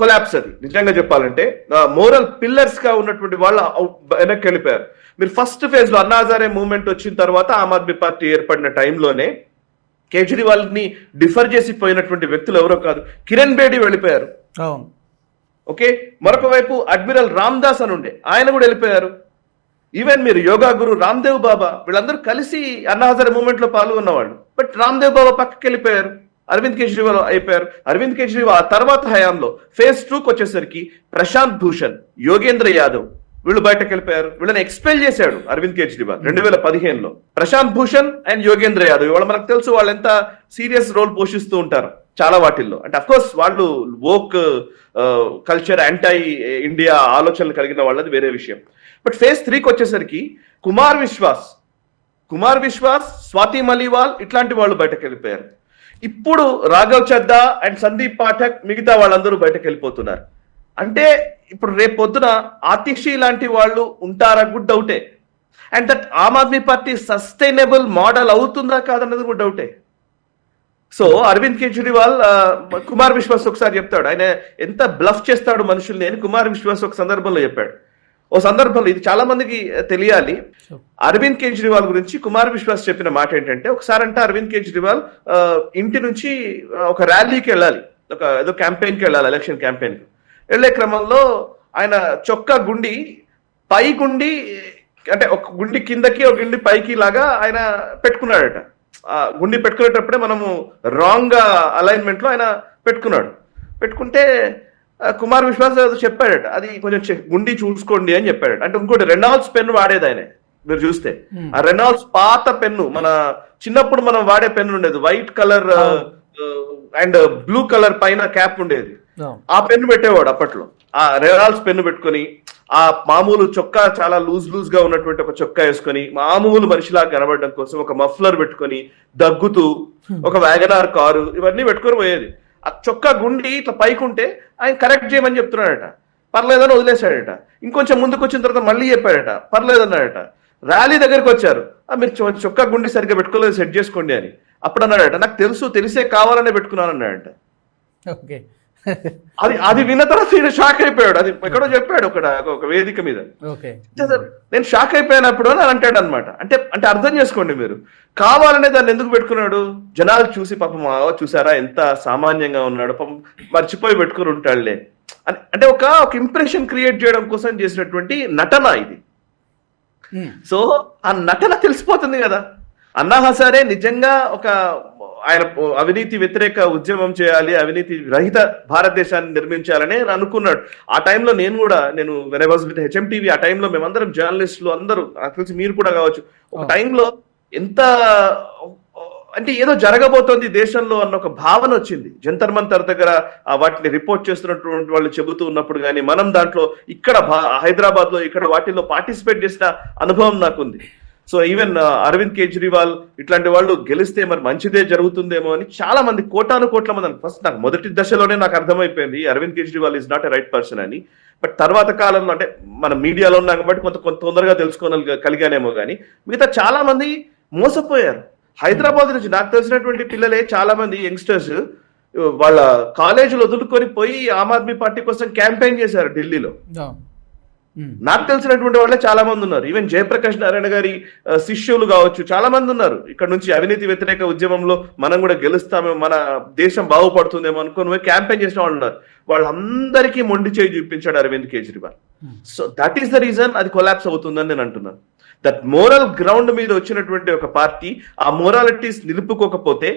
collapse. అది నిజంగా చెప్పాలంటే మోరల్ పిల్లర్స్ గా ఉన్నటువంటి వాళ్ళు వెనక్కి వెళ్ళిపోయారు. మీరు ఫస్ట్ ఫేజ్ లో అన్నా హజారే మూవ్మెంట్ వచ్చిన తర్వాత ఆమ్ ఆద్మీ పార్టీ ఏర్పడిన టైంలోనే కేజ్రీవాల్ ని డిఫర్ చేసి పోయినటువంటి వ్యక్తులు ఎవరో కాదు, కిరణ్ బేడి వెళ్ళిపోయారు. ఓకే, మరొక వైపు అడ్మిరల్ రామ్దాస్ అని ఉండే, ఆయన కూడా వెళ్ళిపోయారు. ఈవెన్ మీరు యోగా గురు రామ్దేవ్ బాబా, వీళ్ళందరూ కలిసి అన్నా హజారే మూవ్మెంట్ లో పాల్గొన్న వాళ్ళు. బట్ రామ్దేవ్ బాబా పక్కకి వెళ్ళిపోయారు, అరవింద్ కేజ్రీవాల్ అయిపోయారు. అరవింద్ కేజ్రీవాల్ తర్వాత హయాంలో ఫేజ్ 2కి వచ్చేసరికి ప్రశాంత్ భూషణ్, యోగేంద్ర యాదవ్ వీళ్ళు బయటకు వెళ్ళిపోయారు. వీళ్ళని ఎక్స్పెల్ చేశాడు అరవింద్ కేజ్రీవాల్ 2015లో. ప్రశాంత్ భూషణ్ అండ్ యోగేంద్ర యాదవ్ ఇవాళ మనకు తెలుసు వాళ్ళు ఎంత సీరియస్ రోల్ పోషిస్తూ ఉంటారు చాలా వాటిల్లో. అంటే అఫ్కోర్స్ వాళ్ళు వోక్ కల్చర్, యాంటై ఇండియా ఆలోచనలు కలిగిన వాళ్ళది వేరే విషయం. బట్ ఫేజ్ 3కి వచ్చేసరికి కుమార్ విశ్వాస్, స్వాతి మలీవాల్ ఇట్లాంటి వాళ్ళు బయటకు వెళ్ళిపోయారు. ఇప్పుడు రాఘవ్ చద్దా అండ్ సందీప్ పాఠక్ మిగతా వాళ్ళందరూ బయటకు వెళ్ళిపోతున్నారు. అంటే ఇప్పుడు రేపు పొద్దున ఆతిషి లాంటి వాళ్ళు ఉంటారా కూడా డౌటే. And that Aam Aadmi Party sustainable model అవుతుందా కాదన్నది కూడా డౌటే. సో అరవింద్ కేజ్రీవాల్ కుమార్ విశ్వాస్ ఒకసారి చెప్తాడు, ఆయన ఎంత బ్లఫ్ చేస్తాడు మనుషుల్ని అని కుమార్ విశ్వాస్ ఒక సందర్భంలో చెప్పాడు. ఓ సందర్భంలో ఇది చాలా మందికి తెలియాలి. అరవింద్ కేజ్రీవాల్ గురించి కుమార్ విశ్వాస్ చెప్పిన మాట ఏంటంటే, ఒకసారి అంటే అరవింద్ కేజ్రీవాల్ ఇంటి నుంచి ఒక ర్యాలీకి వెళ్ళాలి, ఒక ఏదో క్యాంపెయిన్కి వెళ్ళాలి, ఎలక్షన్ క్యాంపెయిన్కి వెళ్ళే క్రమంలో ఆయన చొక్కా గుండి పై గుండి, అంటే ఒక గుండి కిందకి ఒక గుండి పైకి లాగా ఆయన పెట్టుకున్నాడట. ఆ గుండి పెట్టుకునేటప్పుడే మనము రాంగ్ అలైన్మెంట్ లో ఆయన పెట్టుకుంటే కుమార్ విశ్వాస్ చెప్పాడట, అది కొంచెం గుండి చూసుకోండి అని చెప్పాడట. అంటే ఇంకోటి రెనాల్డ్స్ పెన్ను వాడేది ఆయన, మీరు చూస్తే ఆ రెనాల్డ్స్ పాత పెన్ను, మన చిన్నప్పుడు మనం వాడే పెన్ను ఉండేది, white colour and blue colour పైన క్యాప్ ఉండేది, ఆ పెన్ను పెట్టేవాడు అప్పట్లో. ఆ రెనాల్డ్స్ పెన్ను పెట్టుకొని ఆ మామూలు చొక్కా చాలా లూజ్ గా ఉన్నటువంటి ఒక చొక్కా వేసుకొని మామూలు మనిషిలాగా కనబడడం కోసం ఒక మఫ్లర్ పెట్టుకొని దగ్గుతూ ఒక వ్యాగనార్ కారు ఇవన్నీ పెట్టుకొని పోయేది. ఆ చొక్కా గుండి ఇట్లా పైకుంటే ఆయన కరెక్ట్ చేయమని చెప్తున్నాడట, పర్లేదని వదిలేశాడట. ఇంకొంచెం ముందుకు వచ్చిన తర్వాత మళ్ళీ చెప్పాడట, పర్లేదన్నాడట. ర్యాలీ దగ్గరికి వచ్చారు, మీరు చొక్కా గుండి సరిగ్గా పెట్టుకోలేదు, సెట్ చేసుకోండి అని. అప్పుడు అన్నాడట, నాకు తెలిసే కావాలనే పెట్టుకున్నాను అన్నాడట. అది విన్న తర్వాత ఈయన షాక్ అయిపోయాడు. అది ఎక్కడో చెప్పాడు ఒక వేదిక మీద. నేను షాక్ అయిపోయినప్పుడు అని అంటాడు అనమాట. అంటే అర్థం చేసుకోండి మీరు, కావాలనే దాన్ని ఎందుకు పెట్టుకున్నాడు? జనాలు చూసి పాపం చూసారా ఎంత సామాన్యంగా ఉన్నాడు, పాపం మర్చిపోయి పెట్టుకుని ఉంటాడులే అంటే ఒక ఇంప్రెషన్ క్రియేట్ చేయడం కోసం చేసినటువంటి నటన ఇది. సో ఆ నటన తెలిసిపోతుంది కదా. అన్నా హజారే నిజంగా ఆయన అవినీతి వ్యతిరేక ఉద్యమం చేయాలి, అవినీతి రహిత భారతదేశాన్ని నిర్మించాలని అనుకున్నాడు. ఆ టైంలో నేను when I was with HMTV, ఆ టైంలో మేమందరం జర్నలిస్టులు అందరూ, నాకు తెలిసి మీరు కూడా కావచ్చు, ఒక టైంలో ఎంత అంటే ఏదో జరగబోతోంది దేశంలో అన్న ఒక భావన వచ్చింది. జంతర్ మంతర్ దగ్గర వాటిని రిపోర్ట్ చేస్తున్నటువంటి వాళ్ళు చెబుతూ ఉన్నప్పుడు కానీ, మనం దాంట్లో ఇక్కడ హైదరాబాద్ లో ఇక్కడ వాటిల్లో పార్టిసిపేట్ చేసిన అనుభవం నాకుంది. సో ఈవెన్ అరవింద్ కేజ్రీవాల్ ఇట్లాంటి వాళ్ళు గెలిస్తే మరి మంచిదే జరుగుతుందేమో అని చాలా మంది, కోట్ల మంది. ఫస్ట్ నాకు మొదటి దశలోనే నాకు అర్థమైపోయింది Arvind Kejriwal is not a right person అని. బట్ తర్వాత కాలంలో అంటే మన మీడియాలో ఉన్నాం కాబట్టి కొంత తొందరగా తెలుసుకోగలిగానేమో కానీ మిగతా చాలా మంది మోసపోయారు. హైదరాబాద్ నుంచి నాకు తెలిసినటువంటి పిల్లలే చాలా మంది యంగ్స్టర్స్ వాళ్ళ కాలేజీలు వదులుకొని పోయి ఆమ్ ఆద్మీ పార్టీ కోసం క్యాంపెయిన్ చేశారు ఢిల్లీలో. నాకు తెలిసినటువంటి వాళ్ళే చాలా మంది ఉన్నారు. ఈవెన్ జయప్రకాష్ నారాయణ గారి శిష్యులు కావచ్చు, చాలా మంది ఉన్నారు. ఇక్కడ నుంచి అవినీతి వ్యతిరేక ఉద్యమంలో మనం కూడా గెలుస్తామేమో, మన దేశం బాగుపడుతుందేమో అనుకుని క్యాంపెయిన్ చేసిన వాళ్ళు ఉన్నారు. వాళ్ళందరికీ మొండి చేయి చూపించాడు Arvind Kejriwal. So that is the reason అది కొలాప్స్ అవుతుందని నేను అంటున్నాను. దట్ మోరల్ గ్రౌండ్ మీద వచ్చినటువంటి ఒక పార్టీ ఆ మోరాలిటీస్ నిలుపుకోకపోతే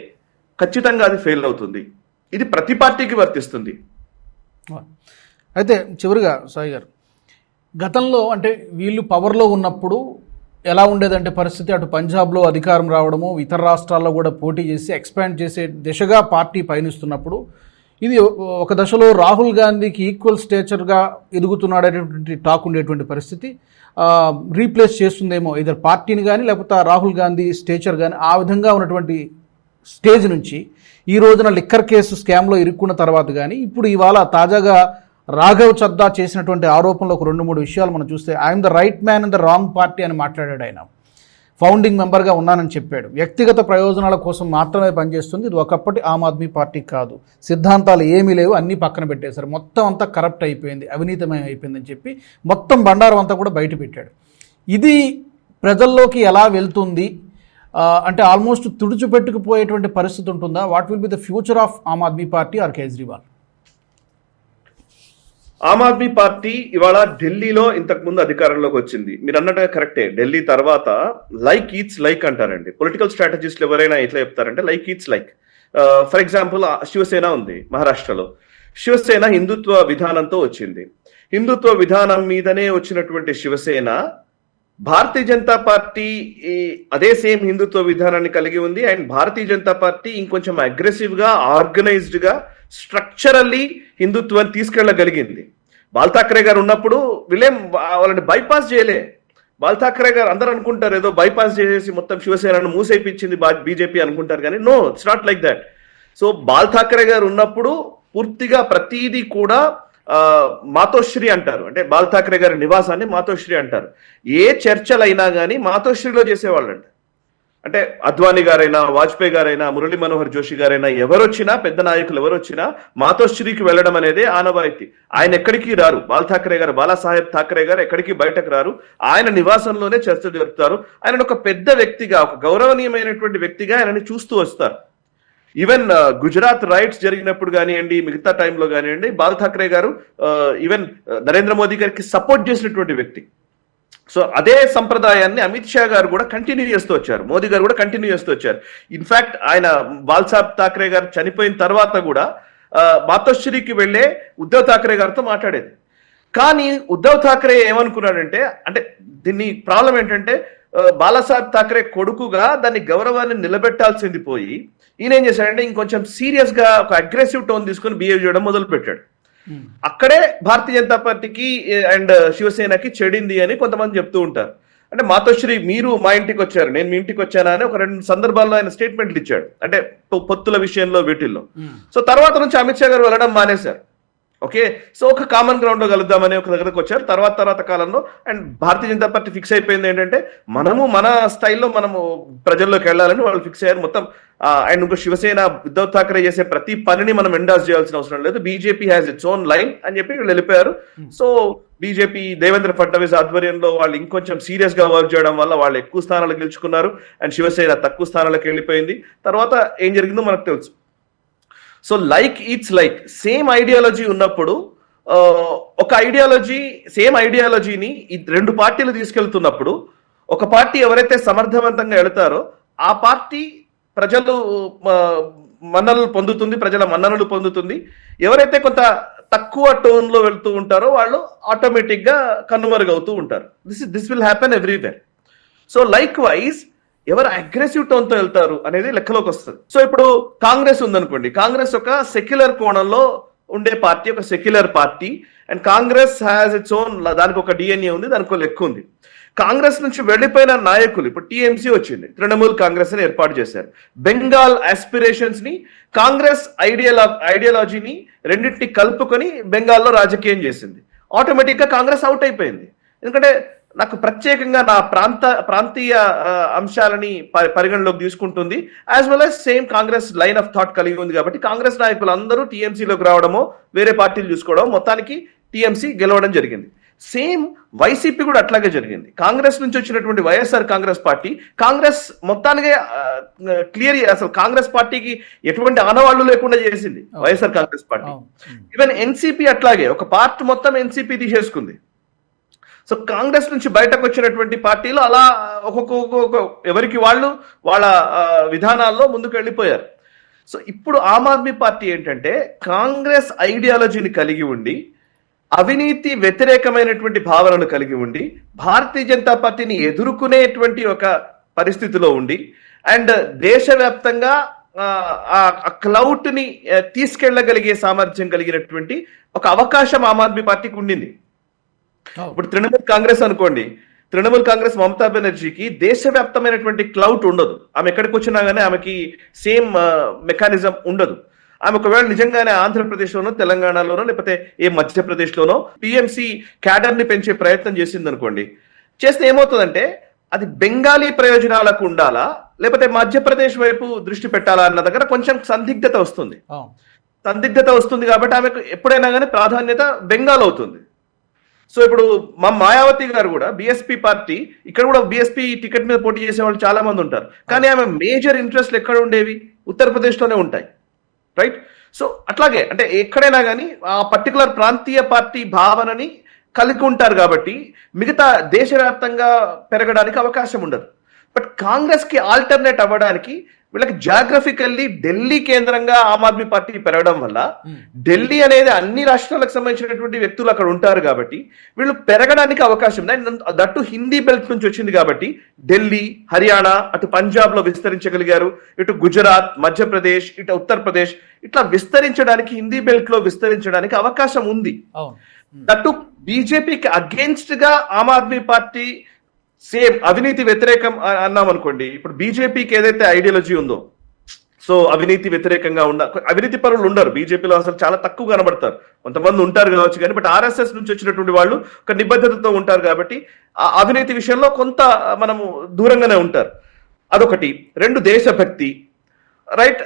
ఖచ్చితంగా అది ఫెయిల్ అవుతుంది. ఇది ప్రతి పార్టీకి వర్తిస్తుంది. అయితే చివరిగా సాయి గారు, గతంలో అంటే వీళ్ళు పవర్లో ఉన్నప్పుడు ఎలా ఉండేదంటే పరిస్థితి, అటు పంజాబ్లో అధికారం రావడము, ఇతర రాష్ట్రాల్లో కూడా పోటీ చేసి ఎక్స్పాండ్ చేసే దిశగా పార్టీ పయనిస్తున్నప్పుడు ఇది ఒక దశలో రాహుల్ గాంధీకి ఈక్వల్ స్టేచర్గా ఎదుగుతున్నాడనేటువంటి టాక్ ఉండేటువంటి పరిస్థితి. రీప్లేస్ చేస్తుందేమో ఇద్దరు పార్టీని కానీ లేకపోతే రాహుల్ గాంధీ స్టేచర్ కానీ, ఆ విధంగా ఉన్నటువంటి స్టేజ్ నుంచి ఈ రోజున లిక్కర్ కేసు స్కామ్లో ఇరుక్కున్న తర్వాత కానీ ఇప్పుడు ఇవాళ తాజాగా రాఘవ్ చద్దా చేసినటువంటి ఆరోపణలు ఒక 2-3 విషయాలు మనం చూస్తే, I'm the right man in the wrong party అని మాట్లాడాడు. ఆయన ఫౌండింగ్ మెంబర్గా ఉన్నానని చెప్పాడు. వ్యక్తిగత ప్రయోజనాల కోసం మాత్రమే పనిచేస్తుంది, ఇది ఒకప్పటి ఆమ్ ఆద్మీ పార్టీ కాదు, సిద్ధాంతాలు ఏమీ లేవు, అన్నీ పక్కన పెట్టేశారు, మొత్తం అంతా కరప్ట్ అయిపోయింది, అవినీతమయం అయిపోయిందని చెప్పి మొత్తం బండారం అంతా కూడా బయట పెట్టాడు. ఇది ప్రజల్లోకి ఎలా వెళ్తుంది అంటే ఆల్మోస్ట్ తుడిచిపెట్టుకుపోయేటువంటి పరిస్థితి ఉంటుందా? What will be the future of Aam Aadmi Party or Kejriwal? Aam Aadmi Party ఇవాళ ఢిల్లీలో ఇంతకు ముందు అధికారంలోకి వచ్చింది. మీరు అన్నట్టుగా కరెక్టే. ఢిల్లీ తర్వాత లైక్ ఈట్స్ లైక్ అంటారండి. పొలిటికల్ స్ట్రాటజిస్టులు ఎవరైనా ఎట్లా చెప్తారంటే like eats like. For example Shiv Sena ఉంది మహారాష్ట్రలో. శివసేన హిందుత్వ విధానంతో వచ్చింది. హిందుత్వ విధానం మీదనే వచ్చినటువంటి శివసేన భారతీయ జనతా పార్టీ అదే సేమ్ హిందుత్వ విధానాన్ని కలిగి ఉంది. అండ్ భారతీయ జనతా పార్టీ ఇంకొంచెం అగ్రెసివ్ గా, ఆర్గనైజ్డ్ గా, స్ట్రక్చరల్లీ హిందుత్వాన్ని తీసుకెళ్లగలిగింది. బాల్ ఠాక్రే గారు ఉన్నప్పుడు వాళ్ళని బైపాస్ చేయలే. బాల్ ఠాక్రే గారు అందరూ అనుకుంటారు ఏదో బైపాస్ చేసేసి మొత్తం శివసేనను మూసైపించింది బీజేపీ అనుకుంటారు, కానీ no, it's not like that. So Bal Thackeray గారు ఉన్నప్పుడు పూర్తిగా ప్రతిదీ కూడా మాతోశ్రీ అంటారు. అంటే బాల్ ఠాకరే గారి నివాసాన్ని మాతోశ్రీ అంటారు. ఏ చర్చలైనా కానీ మాతోశ్రీలో చేసేవాళ్ళంట. అంటే అద్వానీ గారైనా, వాజ్పేయి గారైనా, మురళీ మనోహర్ జోషి గారైనా, ఎవరొచ్చినా, పెద్ద నాయకులు ఎవరొచ్చినా మాతోశ్రీకి వెళ్ళడం అనేది ఆనవాయితీ. ఆయన ఎక్కడికి రారు. బాల్ ఠాకరే గారు, బాలాసాహెబ్ ఠాకరే గారు ఎక్కడికి బయటకు రారు. ఆయన నివాసంలోనే చర్చలు జరుపుతారు. ఆయన ఒక పెద్ద వ్యక్తిగా, ఒక గౌరవనీయమైనటువంటి వ్యక్తిగా ఆయనని చూస్తూ వస్తారు. ఈవెన్ గుజరాత్ రైట్స్ జరిగినప్పుడు కానివ్వండి, మిగతా టైంలో కానివ్వండి, బాల్ ఠాకరే గారు ఈవెన్ నరేంద్ర మోదీ గారికి సపోర్ట్ చేసినటువంటి వ్యక్తి. సో అదే సంప్రదాయాన్ని అమిత్ షా గారు కూడా కంటిన్యూ చేస్తూ వచ్చారు, మోదీ గారు కూడా కంటిన్యూ చేస్తూ వచ్చారు. ఇన్ఫాక్ట్ ఆయన బాల్సాహెబ్ ఠాకరే గారు చనిపోయిన తర్వాత కూడా మాతోశ్రీకి వెళ్లే ఉద్ధవ్ ఠాకరే గారితో మాట్లాడేది. కానీ ఉద్ధవ్ ఠాకరే ఏమనుకున్నాడంటే, అంటే దీన్ని ప్రాబ్లం ఏంటంటే బాలాసాహెబ్ ఠాకరే కొడుకుగా దాన్ని గౌరవాన్ని నిలబెట్టాల్సింది పోయి ఈయన ఏం చేశాడంటే ఇంకొంచెం సీరియస్ గా ఒక అగ్రెసివ్ టోన్ తీసుకొని బిహేవ్ చేయడం మొదలు పెట్టాడు. అక్కడే భారతీయ జనతా పార్టీకి అండ్ శివసేనకి చెడింది అని కొంతమంది చెప్తూ ఉంటారు. అంటే మాతోశ్రీ మీరు మా ఇంటికి వచ్చారు, నేను మీ ఇంటికి వచ్చానా అని ఒక 2 సందర్భాల్లో ఆయన స్టేట్మెంట్లు ఇచ్చాడు. అంటే పొత్తుల విషయంలో వీటిల్లో. సో తర్వాత నుంచి అమిత్ షా గారు వెళ్ళడం మానేశారు. ఓకే, సో ఒక కామన్ గ్రౌండ్ లో కలుద్దామని ఒక దగ్గరకు వచ్చారు. తర్వాత కాలంలో and Bharatiya Janata party fix అయిపోయింది ఏంటంటే మనము మన స్టైల్లో మనము ప్రజల్లోకి వెళ్ళాలని వాళ్ళు ఫిక్స్ అయ్యారు మొత్తం. అండ్ ఇంకో శివసేన ఉద్ధవ్ ఠాకరే చేసే ప్రతి పనిని మనం ఎండార్స్ చేయాల్సిన అవసరం లేదు, BJP has its own line అని చెప్పి వీళ్ళు వెళ్ళిపోయారు. సో బీజేపీ దేవేంద్ర ఫడ్నవీస్ ఆధ్వర్యంలో వాళ్ళు ఇంకొంచెం సీరియస్ గా వర్క్ చేయడం వల్ల వాళ్ళు ఎక్కువ స్థానాలు గెలుచుకున్నారు అండ్ శివసేన తక్కువ స్థానాలకు వెళ్ళిపోయింది. తర్వాత ఏం జరిగిందో మనకు తెలుసు. So like it's like same ideology ఉన్నప్పుడు ఒక ఐడియాలజీ, సేమ్ ఐడియాలజీని 2 పార్టీలు తీసుకెళ్తున్నప్పుడు ఒక పార్టీ ఎవరైతే సమర్థవంతంగా వెళతారో ఆ పార్టీ ప్రజలు మన్ననలు పొందుతుంది, ప్రజల మన్ననలు పొందుతుంది. ఎవరైతే కొంత తక్కువ టోన్ లో వెళ్తూ ఉంటారో వాళ్ళు ఆటోమేటిక్ గా కన్నుమరుగవుతూ ఉంటారు. This will happen everywhere. So like wise ఎవరు అగ్రెసివ్ టోన్ తో వెళ్తారు అనేది లెక్కలోకి వస్తుంది. సో ఇప్పుడు కాంగ్రెస్ ఉందనుకోండి, కాంగ్రెస్ ఒక సెక్యులర్ కోణంలో ఉండే పార్టీ, ఒక secular party and Congress has its own, దానికి ఒక డిఎన్ఏ ఉంది, దానికి ఒక లెక్క ఉంది. కాంగ్రెస్ నుంచి వెళ్లిపోయిన నాయకులు, ఇప్పుడు టీఎంసీ వచ్చింది, తృణమూల్ కాంగ్రెస్ అని ఏర్పాటు చేశారు. బెంగాల్ ఆస్పిరేషన్స్ ని, కాంగ్రెస్ ఐడియాలజీని రెండింటిని కలుపుకొని బెంగాల్లో రాజకీయం చేసింది. ఆటోమేటిక్ గా కాంగ్రెస్ అవుట్ అయిపోయింది. ఎందుకంటే నాకు ప్రత్యేకంగా నా ప్రాంతీయ అంశాలని పరిగణలోకి తీసుకుంటుంది, as well as same Congress line of thought కలిగి ఉంది. కాబట్టి కాంగ్రెస్ నాయకులు అందరూ టీఎంసీలోకి రావడమో వేరే పార్టీలు చూసుకోవడం, మొత్తానికి టీఎంసీ గెలవడం జరిగింది. సేమ్ వైసీపీ కూడా అట్లాగే జరిగింది. కాంగ్రెస్ నుంచి వచ్చినటువంటి వైఎస్ఆర్ కాంగ్రెస్ పార్టీ కాంగ్రెస్ మొత్తానికి క్లియర్, అసలు కాంగ్రెస్ పార్టీకి ఎటువంటి ఆనవాళ్లు లేకుండా చేసింది YSR Congress party. Even NCP అట్లాగే ఒక పార్ట్ మొత్తం ఎన్సీపీ తీసేసుకుంది. సో కాంగ్రెస్ నుంచి బయటకు వచ్చినటువంటి పార్టీలు అలా ఒక్కొక్క ఎవరికి వాళ్ళు వాళ్ళ విధానాల్లో ముందుకు వెళ్ళిపోయారు. సో ఇప్పుడు ఆమ్ ఆద్మీ పార్టీ ఏంటంటే కాంగ్రెస్ ఐడియాలజీని కలిగి ఉండి, అవినీతి వ్యతిరేకమైనటువంటి భావనను కలిగి ఉండి, భారతీయ జనతా పార్టీని ఎదుర్కొనేటువంటి ఒక పరిస్థితిలో ఉండి అండ్ దేశవ్యాప్తంగా ఆ క్లౌట్ ని తీసుకెళ్లగలిగే సామర్థ్యం కలిగినటువంటి ఒక అవకాశం ఆమ్ ఆద్మీ పార్టీకి ఉండింది. ఇప్పుడు తృణమూల్ కాంగ్రెస్ అనుకోండి, తృణమూల్ కాంగ్రెస్ మమతా బెనర్జీకి దేశవ్యాప్తమైనటువంటి క్లౌట్ ఉండదు. ఆమె ఎక్కడికి వచ్చినా గానీ ఆమెకి సేమ్ మెకానిజం ఉండదు. ఆమె ఒకవేళ నిజంగానే ఆంధ్రప్రదేశ్లోనో, తెలంగాణలోనో, లేకపోతే ఏ మధ్యప్రదేశ్లోనో టీఎంసీ క్యాడర్ ని పెంచే ప్రయత్నం చేసింది అనుకోండి, చేస్తే ఏమవుతుందంటే అది బెంగాలీ ప్రయోజనాలకు ఉండాలా లేకపోతే మధ్యప్రదేశ్ వైపు దృష్టి పెట్టాలా అన్న దగ్గర కొంచెం సందిగ్ధత వస్తుంది. కాబట్టి ఆమెకు ఎప్పుడైనా కానీ ప్రాధాన్యత బెంగాల్ అవుతుంది. సో ఇప్పుడు మా మాయావతి గారు కూడా బీఎస్పీ పార్టీ, ఇక్కడ కూడా బీఎస్పీ టికెట్ మీద పోటీ చేసే వాళ్ళు చాలా మంది ఉంటారు. కానీ ఆమె మేజర్ ఇంట్రెస్ట్లు ఎక్కడ ఉండేవి? ఉత్తరప్రదేశ్లోనే ఉంటాయి, రైట్? సో అట్లాగే అంటే ఎక్కడైనా కానీ ఆ పర్టికులర్ ప్రాంతీయ పార్టీ భావనని కలిగి ఉంటారు కాబట్టి మిగతా దేశవ్యాప్తంగా పెరగడానికి అవకాశం ఉండదు. బట్ కాంగ్రెస్ కి ఆల్టర్నేట్ అవ్వడానికి వీళ్ళకి జాగ్రఫికల్లీ ఢిల్లీ కేంద్రంగా ఆమ్ ఆద్మీ పార్టీ పెరగడం వల్ల, ఢిల్లీ అనేది అన్ని రాష్ట్రాలకు సంబంధించినటువంటి వ్యక్తులు అక్కడ ఉంటారు కాబట్టి వీళ్ళు పెరగడానికి అవకాశం ఉంది. దట్టు హిందీ బెల్ట్ నుంచి వచ్చింది కాబట్టి ఢిల్లీ, హర్యానా, అటు పంజాబ్ లో విస్తరించగలిగారు, ఇటు గుజరాత్, మధ్యప్రదేశ్, ఇటు ఉత్తరప్రదేశ్, ఇట్లా విస్తరించడానికి, హిందీ బెల్ట్ లో విస్తరించడానికి అవకాశం ఉంది. దట్టు బీజేపీకి అగేన్స్ట్ గా ఆమ్ ఆద్మీ పార్టీ సేమ్ అవినీతి వ్యతిరేకం అన్నాం అనుకోండి. ఇప్పుడు బీజేపీకి ఏదైతే ఐడియాలజీ ఉందో, సో అవినీతి వ్యతిరేకంగా అవినీతి పరులు ఉండరు బీజేపీలో, అసలు చాలా తక్కువ కనబడతారు. కొంతమంది ఉంటారు కావచ్చు కానీ, బట్ ఆర్ఎస్ఎస్ నుంచి వచ్చినటువంటి వాళ్ళు ఒక నిబద్ధతతో ఉంటారు కాబట్టి ఆ అవినీతి విషయంలో కొంత మనము దూరంగానే ఉంటారు. అదొకటి. రెండు, దేశభక్తి, రైట్.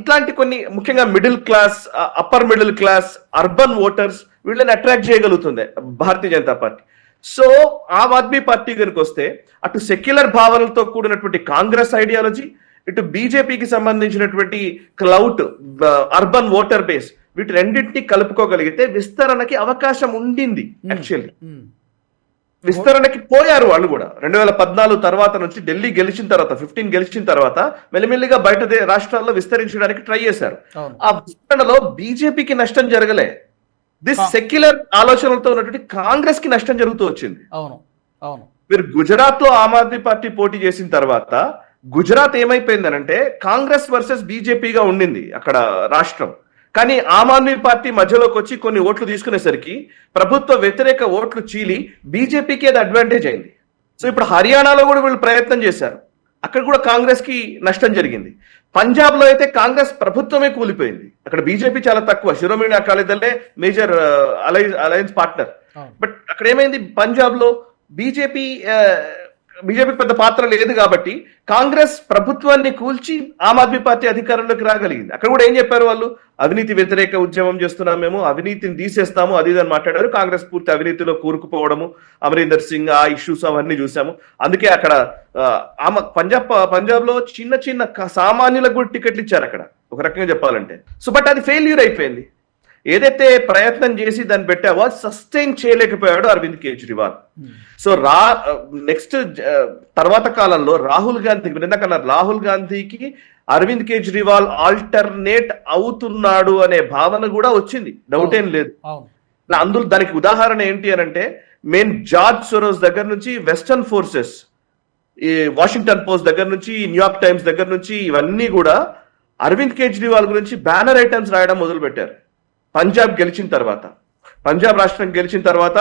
ఇట్లాంటి కొన్ని ముఖ్యంగా middle class, upper middle class, urban voters వీళ్ళని అట్రాక్ట్ చేయగలుగుతుంది Bharatiya Janata party. So Aam Aadmi party కనుక వస్తే అటు సెక్యులర్ భావనలతో కూడినటువంటి కాంగ్రెస్ ఐడియాలజీ, ఇటు బీజేపీకి సంబంధించినటువంటి క్లౌట్, అర్బన్ ఓటర్ బేస్, వీటి రెండింటినీ కలుపుకోగలిగితే విస్తరణకి అవకాశం ఉండింది. యాక్చువల్లీ విస్తరణకి పోయారు వాళ్ళు కూడా. 2014 తర్వాత నుంచి ఢిల్లీ గెలిచిన తర్వాత, 15 గెలిచిన తర్వాత మెల్లిమెల్లిగా బయట రాష్ట్రాల్లో విస్తరించడానికి ట్రై చేశారు. ఆ విస్తరణలో బీజేపీకి నష్టం జరగలే, దిస్ సెక్యులర్ ఆలోచనలతో ఉన్నటువంటి కాంగ్రెస్ కి నష్టం జరుగుతూ వచ్చింది. మీరు గుజరాత్ లో ఆమ్ ఆద్మీ పార్టీ పోటీ చేసిన తర్వాత గుజరాత్ ఏమైపోయిందనంటే కాంగ్రెస్ వర్సెస్ బీజేపీగా ఉండింది అక్కడ రాష్ట్రం. కానీ ఆమ్ ఆద్మీ పార్టీ మధ్యలోకి వచ్చి కొన్ని ఓట్లు తీసుకునేసరికి ప్రభుత్వ వ్యతిరేక ఓట్లు చీలి బీజేపీకి అది అడ్వాంటేజ్ అయింది. సో ఇప్పుడు హర్యానాలో కూడా వీళ్ళు ప్రయత్నం చేశారు, అక్కడ కూడా కాంగ్రెస్ కి నష్టం జరిగింది. పంజాబ్ లో అయితే కాంగ్రెస్ ప్రభుత్వమే కూలిపోయింది, అక్కడ బీజేపీ చాలా తక్కువ, శిరోమణి అకాలీ దళే మేజర్ అలయన్స్ పార్ట్నర్. బట్ అక్కడ ఏమైంది, పంజాబ్ లో బీజేపీకి పెద్ద పాత్ర లేదు కాబట్టి కాంగ్రెస్ ప్రభుత్వాన్ని కూల్చి ఆమ్ ఆద్మీ పార్టీ అధికారంలోకి రాగలిగింది. అక్కడ కూడా ఏం చెప్పారు వాళ్ళు, అవినీతి వ్యతిరేక ఉద్యమం చేస్తున్నాం మేము, అవినీతిని తీసేస్తాము, అది అని మాట్లాడారు. కాంగ్రెస్ పూర్తి అవినీతిలో కూరుకుపోవడము, అమరీందర్ సింగ్ ఆ ఇష్యూస్ అవన్నీ చూసాము. అందుకే అక్కడ పంజాబ్ లో చిన్న చిన్న సామాన్యులకు కూడా టికెట్లు ఇచ్చారు అక్కడ, ఒక రకంగా చెప్పాలంటే. సో బట్ అది ఫెయిల్యూర్ అయిపోయింది. ఏదైతే ప్రయత్నం చేసి దాన్ని పెట్టావో సస్టైన్ చేయలేకపోయాడు అరవింద్ కేజ్రీవాల్. సో నెక్స్ట్ తర్వాత కాలంలో రాహుల్ గాంధీకి అరవింద్ కేజ్రీవాల్ ఆల్టర్నేట్ అవుతున్నాడు అనే భావన కూడా వచ్చింది, డౌట్ ఏం లేదు. అందులో దానికి ఉదాహరణ ఏంటి అని అంటే, మెయిన్ జార్జ్ సోరోస్ దగ్గర నుంచి వెస్టర్న్ ఫోర్సెస్, ఈ వాషింగ్టన్ పోస్ట్ దగ్గర నుంచి, న్యూయార్క్ టైమ్స్ దగ్గర నుంచి, ఇవన్నీ కూడా అరవింద్ కేజ్రీవాల్ గురించి బ్యానర్ ఐటమ్స్ రాయడం మొదలు పెట్టారు. పంజాబ్ రాష్ట్రం గెలిచిన తర్వాత,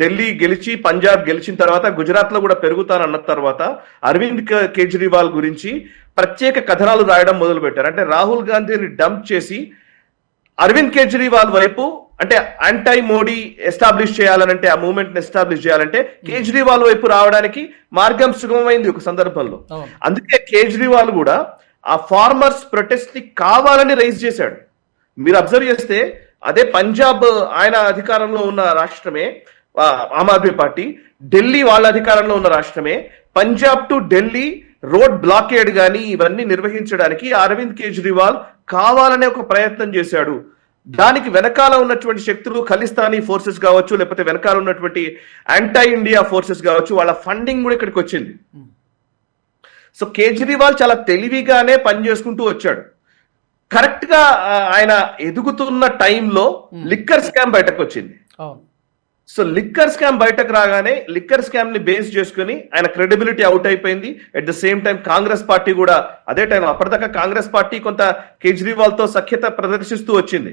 ఢిల్లీ గెలిచి పంజాబ్ గెలిచిన తర్వాత, గుజరాత్ లో కూడా పెరుగుతానన్న తర్వాత అరవింద్ కేజ్రీవాల్ గురించి ప్రత్యేక కథనాలు రాయడం మొదలు పెట్టారు. అంటే రాహుల్ గాంధీని డంప్ చేసి అరవింద్ కేజ్రీవాల్ వైపు, అంటే యాంటై మోడీ ఎస్టాబ్లిష్ చేయాలనంటే, ఆ మూవ్మెంట్ ని ఎస్టాబ్లిష్ చేయాలంటే కేజ్రీవాల్ వైపు రావడానికి మార్గం సుగమమైంది ఒక సందర్భంలో. అందుకే కేజ్రీవాల్ కూడా ఆ ఫార్మర్స్ ప్రొటెస్ట్ ని కావాలని రైజ్ చేశాడు. మీరు అబ్జర్వ్ చేస్తే అదే పంజాబ్ ఆయన అధికారంలో ఉన్న రాష్ట్రమే ఆమ్ ఆద్మీ పార్టీ, ఢిల్లీ వాళ్ళ అధికారంలో ఉన్న రాష్ట్రమే. Punjab to Delhi road blockade కానీ ఇవన్నీ నిర్వహించడానికి అరవింద్ కేజ్రీవాల్ కావాలనే ఒక ప్రయత్నం చేశాడు. దానికి వెనకాల ఉన్నటువంటి శక్తులు ఖలిస్తానీ ఫోర్సెస్ కావచ్చు, లేకపోతే వెనకాల ఉన్నటువంటి యాంటై ఇండియా ఫోర్సెస్ కావచ్చు, వాళ్ళ ఫండింగ్ కూడా ఇక్కడికి వచ్చింది. సో కేజ్రీవాల్ చాలా తెలివిగానే పనిచేసుకుంటూ వచ్చాడు. కరెక్ట్ గా ఆయన ఎదుగుతున్న టైంలో లిక్కర్ స్కామ్ బయటకు వచ్చింది. సో లిక్కర్ స్కామ్ బయటకు రాగానే లిక్కర్ స్కామ్ ని బేస్ చేసుకుని ఆయన క్రెడిబిలిటీ అవుట్ అయిపోయింది. At the same time Congress party కూడా అదే టైం, అప్పటిదాకా కాంగ్రెస్ పార్టీ కొంత కేజ్రీవాల్ తో సఖ్యత ప్రదర్శిస్తూ వచ్చింది.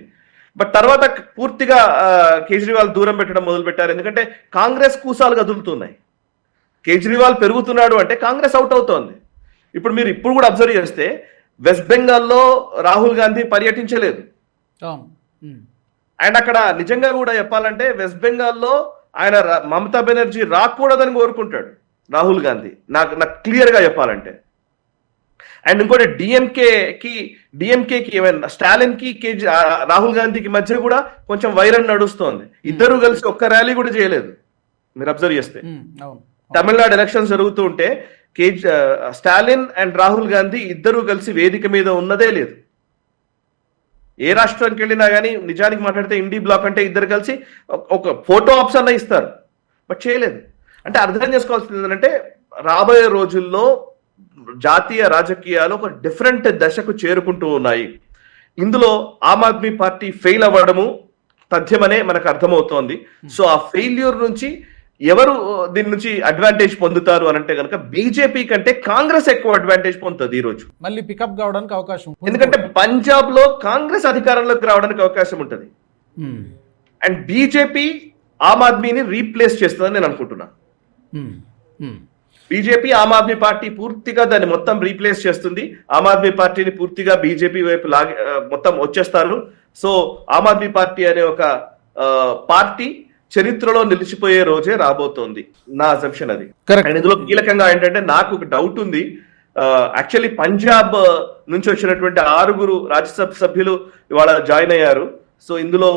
బట్ తర్వాత పూర్తిగా కేజ్రీవాల్ దూరం పెట్టడం మొదలు పెట్టారు. ఎందుకంటే కాంగ్రెస్ కూసాలు కదులుతున్నాయి, కేజ్రీవాల్ పెరుగుతున్నాడు అంటే కాంగ్రెస్ అవుట్ అవుతోంది. ఇప్పుడు కూడా అబ్జర్వ్ చేస్తే వెస్ట్ బెంగాల్లో రాహుల్ గాంధీ పర్యటించలేదు. అండ్ అక్కడ నిజంగా కూడా చెప్పాలంటే వెస్ట్ బెంగాల్లో ఆయన మమతా బెనర్జీ రాకూడదని కోరుకుంటాడు రాహుల్ గాంధీ, నాకు క్లియర్ గా చెప్పాలంటే. అండ్ ఇంకోటి డిఎంకేకి ఏమైనా స్టాలిన్ కి రాహుల్ గాంధీకి మధ్య కూడా కొంచెం వైరం నడుస్తోంది. ఇద్దరు కలిసి ఒక్క ర్యాలీ కూడా చేయలేదు. మీరు అబ్జర్వ్ చేస్తే తమిళనాడు ఎలక్షన్స్ జరుగుతూ ఉంటే స్టాలిన్ అండ్ రాహుల్ గాంధీ ఇద్దరు కలిసి వేదిక మీద ఉన్నదే లేదు. ఏ రాష్ట్రానికి వెళ్ళినా కానీ నిజానికి మాట్లాడితే ఇండి బ్లాక్ అంటే ఇద్దరు కలిసి ఒక ఫోటో ఆప్స్ అన్న ఇస్తారు, బట్ చేయలేదు. అంటే అర్థం చేసుకోవాల్సింది ఏంటంటే రాబోయే రోజుల్లో జాతీయ రాజకీయాలు ఒక డిఫరెంట్ దశకు చేరుకుంటూ ఉన్నాయి. ఇందులో ఆమ్ ఆద్మీ పార్టీ ఫెయిల్ అవ్వడము తథ్యమనే మనకు అర్థమవుతోంది. సో ఆ ఫెయిల్యూర్ నుంచి ఎవరు దీని నుంచి అడ్వాంటేజ్ పొందుతారు అని అంటే కనుక బీజేపీ కంటే కాంగ్రెస్ ఎక్కువ అడ్వాంటేజ్ పొందుతుంది ఈ రోజు, మళ్ళీ పికప్ కావడానికి అవకాశం. ఎందుకంటే పంజాబ్ లో కాంగ్రెస్ అధికారంలోకి రావడానికి అవకాశం ఉంటుంది. అండ్ బీజేపీ ఆమ్ ఆద్మీని రీప్లేస్ చేస్తుందని నేను అనుకుంటున్నా. బీజేపీ ఆమ్ ఆద్మీ పార్టీ పూర్తిగా దాన్ని మొత్తం రీప్లేస్ చేస్తుంది. ఆమ్ ఆద్మీ పార్టీని పూర్తిగా బీజేపీ వైపు మొత్తం వచ్చేస్తారు. సో ఆమ్ ఆద్మీ పార్టీ అనే ఒక పార్టీ చరిత్రలో నిలిచిపోయే రోజే రాబోతోంది. నా అజంప్షన్ అది. అండ్ ఇందులో కీలకంగా ఏంటంటే నాకు ఒక డౌట్ ఉంది. యాక్చువల్లీ పంజాబ్ నుంచి వచ్చినటువంటి 6 రాజ్యసభ సభ్యులు ఇవాళ జాయిన్ అయ్యారు. సో ఇందులో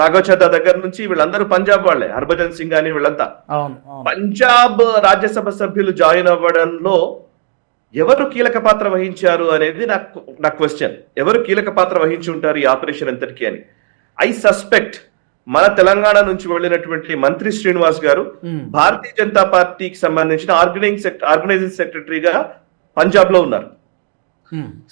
రాఘవ్ చద్దా దగ్గర నుంచి వీళ్ళందరూ పంజాబ్ వాళ్ళే, హర్భజన్ సింగ్ అని వీళ్ళంతా. పంజాబ్ రాజ్యసభ సభ్యులు జాయిన్ అవ్వడంలో ఎవరు కీలక పాత్ర వహించారు అనేది నా క్వశ్చన్. ఎవరు కీలక పాత్ర వహించి ఉంటారు ఈ ఆపరేషన్ ఎంతటికి అని. ఐ సస్పెక్ట్ మన తెలంగాణ నుంచి వెళ్ళినటువంటి మంత్రి శ్రీనివాస్ గారు భారతీయ జనతా పార్టీకి సంబంధించిన ఆర్గనైజింగ్ సెక్రటరీగా పంజాబ్ లో ఉన్నారు.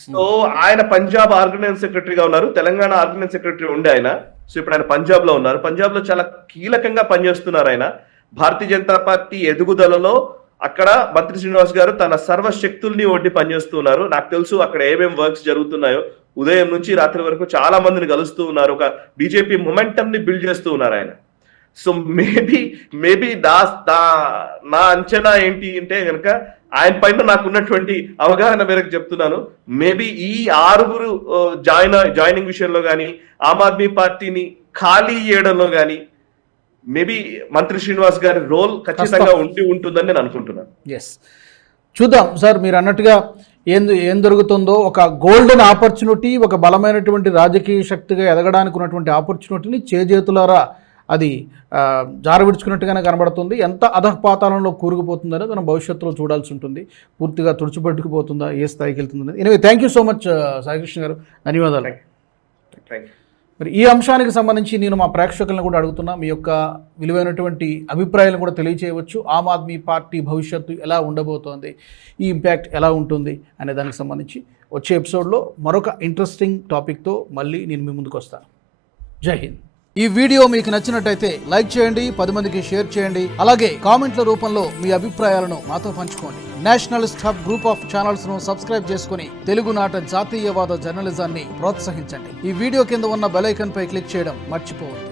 సో ఆయన పంజాబ్ ఆర్గనైజింగ్ సెక్రటరీగా ఉన్నారు. తెలంగాణ ఆర్గనైజింగ్ సెక్రటరీ ఉండే ఆయన. సో ఇప్పుడు ఆయన పంజాబ్ లో ఉన్నారు. పంజాబ్ లో చాలా కీలకంగా పనిచేస్తున్నారు ఆయన. భారతీయ జనతా పార్టీ ఎదుగుదలలో అక్కడ మంత్రి శ్రీనివాస్ గారు తన సర్వశక్తుల్ని ఒడ్డి పనిచేస్తున్నారు. నాకు తెలుసు అక్కడ ఏమేమి వర్క్స్ జరుగుతున్నాయో. ఉదయం నుంచి రాత్రి వరకు చాలా మందిని కలుస్తూ ఉన్నారు. ఒక బీజేపీ మొమెంటమ్ ని బిల్డ్ చేస్తూ ఉన్నారు ఆయన. సో మేబీ నా అంచనా ఏంటి అంటే కనుక ఆయన పైన నాకున్నటువంటి అవగాహన మేరకు చెప్తున్నాను. మేబీ ఈ 6 జాయినింగ్ విషయంలో కానీ, ఆమ్ ఆద్మీ పార్టీని ఖాళీ చేయడంలో కానీ మేబీ మంత్రి శ్రీనివాస్ గారి రోల్ ఖచ్చితంగా ఉంటుందని నేను అనుకుంటున్నాను. ఎస్, చూద్దాం సార్. మీరు అన్నట్టుగా ఏం జరుగుతుందో, ఒక గోల్డెన్ ఆపర్చునిటీ, ఒక బలమైనటువంటి రాజకీయ శక్తిగా ఎదగడానికి ఉన్నటువంటి ఆపర్చునిటీని చేజేతులారా అది జారవిడుచుకున్నట్టుగానే కనబడుతుంది. ఎంత అధఃపాతాళంలో కూరుకుపోతుందనే మనం భవిష్యత్తులో చూడాల్సి ఉంటుంది. పూర్తిగా తుడిచిపెట్టుకుపోతుందా, ఏ స్థాయికి వెళ్తుందని. Anyway, thank you so much Saikrishna గారు, ధన్యవాదాలు. మరి ఈ అంశానికి సంబంధించి నేను మా ప్రేక్షకులను కూడా అడుగుతున్నా, మీ యొక్క విలువైనటువంటి అభిప్రాయాలను కూడా తెలియచేయవచ్చు. ఆమ్ ఆద్మీ పార్టీ భవిష్యత్తు ఎలా ఉండబోతోంది, ఈ ఇంపాక్ట్ ఎలా ఉంటుంది అనే దానికి సంబంధించి వచ్చే ఎపిసోడ్లో మరొక ఇంట్రెస్టింగ్ టాపిక్తో మళ్ళీ నేను మీ ముందుకు వస్తాను. జై హింద్. ఈ వీడియో మీకు నచ్చినట్టయితే లైక్ చేయండి, 10 మందికి షేర్ చేయండి. అలాగే కామెంట్ల రూపంలో మీ అభిప్రాయాలను మాతో పంచుకోండి. Nationalist hub group of channels ను సబ్స్క్రైబ్ చేసుకుని తెలుగునాట జాతీయవాద జర్నలిజాన్ని ప్రోత్సహించండి. ఈ వీడియో కింద ఉన్న బెల్ ఐకాన్ పై క్లిక్ చేయడం మర్చిపోవద్దు.